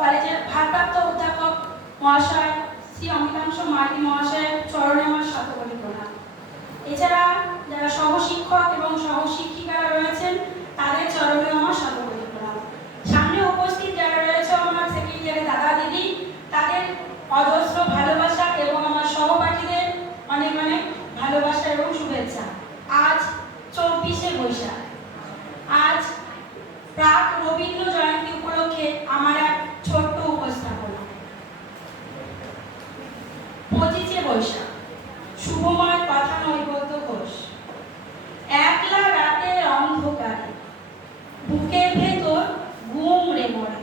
কলেজের ভারপ্রাপ্ত অধ্যাপক মহাশয় শ্রী অমিতাংশ মাইতি মহাশয়ের চরণে আমার শতকোটি প্রণাম। এছাড়া যারা সহশিক্ষক এবং সহশিক্ষিকারা রয়েছেন তাদের চরণে আমার শতকোটি প্রণাম। সামনে উপস্থিত যারা রয়েছে আমার সেক্রেটারি দাদা দিদি, তাদের অজস্র ভালোবাসা এবং আমার সহপাঠীদের অনেক অনেক ভালোবাসা এবং শুভেচ্ছা। আজ 24শে বৈশাখ, আজ প্রাক রবীন্দ্র জয়ন্তী উপলক্ষে আমার এক ছোট্ট উপস্থাপনা। 25শে বৈশাখ, শুভময় কথা নৈবদ্য ঘোষ। একলা রাতের অন্ধকারে বুকের ভেতর গুমড়ে মরে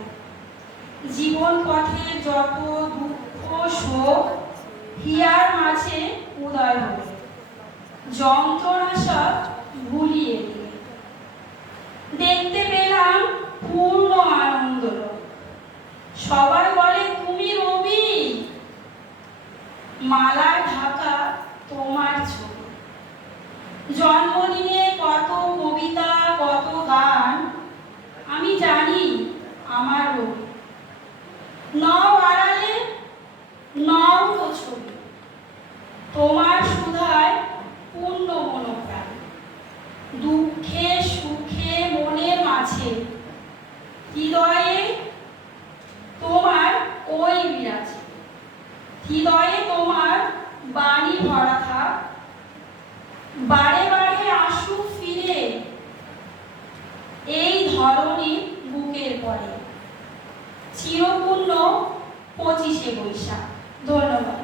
জীবন পথে যত দুঃখ শোক হিয়ার মাঝে উদয় হবে, যন্ত্রণা সব ভুলিয়ে দিয়ে দেখতে পেলাম পূর্ণ আনন্দ। সবাই বলে তুমি রবি, মালায় ঢাকা তোমার ছবি। জন্মদিনে কত কবিতা কত গান, আমি জানি আমার রবি। নও আড়ালে নও তো ছবি, তোমার সুধায় পূর্ণ মনোপ্রাণ। দুঃখে সুখে মনের মাঝে হৃদয়ে তোমার ওই বিরাজে। হৃদয়ে তোমার বাণী ভরা থাক, বারে বারে আসুক ফিরে এই ধরনের বুকের পরে। চিরপূর্ণ 25শে বৈশাখ। ধন্যবাদ।